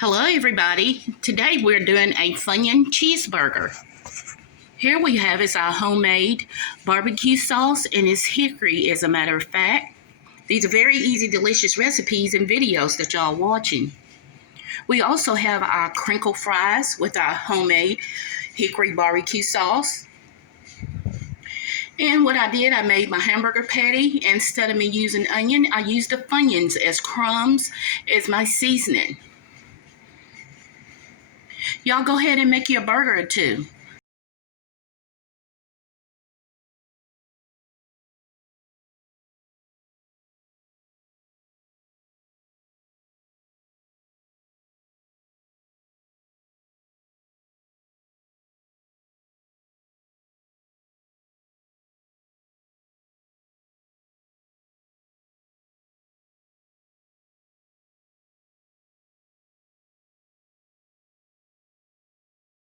Hello everybody. Today we're doing a Funion cheeseburger. Here we have is our homemade barbecue sauce, and it's hickory as a matter of fact. These are very easy, delicious recipes and videos that y'all watching. We also have our crinkle fries with our homemade hickory barbecue sauce. And what I did, I made my hamburger patty. Instead of me using onion, I used the Funions as crumbs as my seasoning. Y'all go ahead and make your burger too.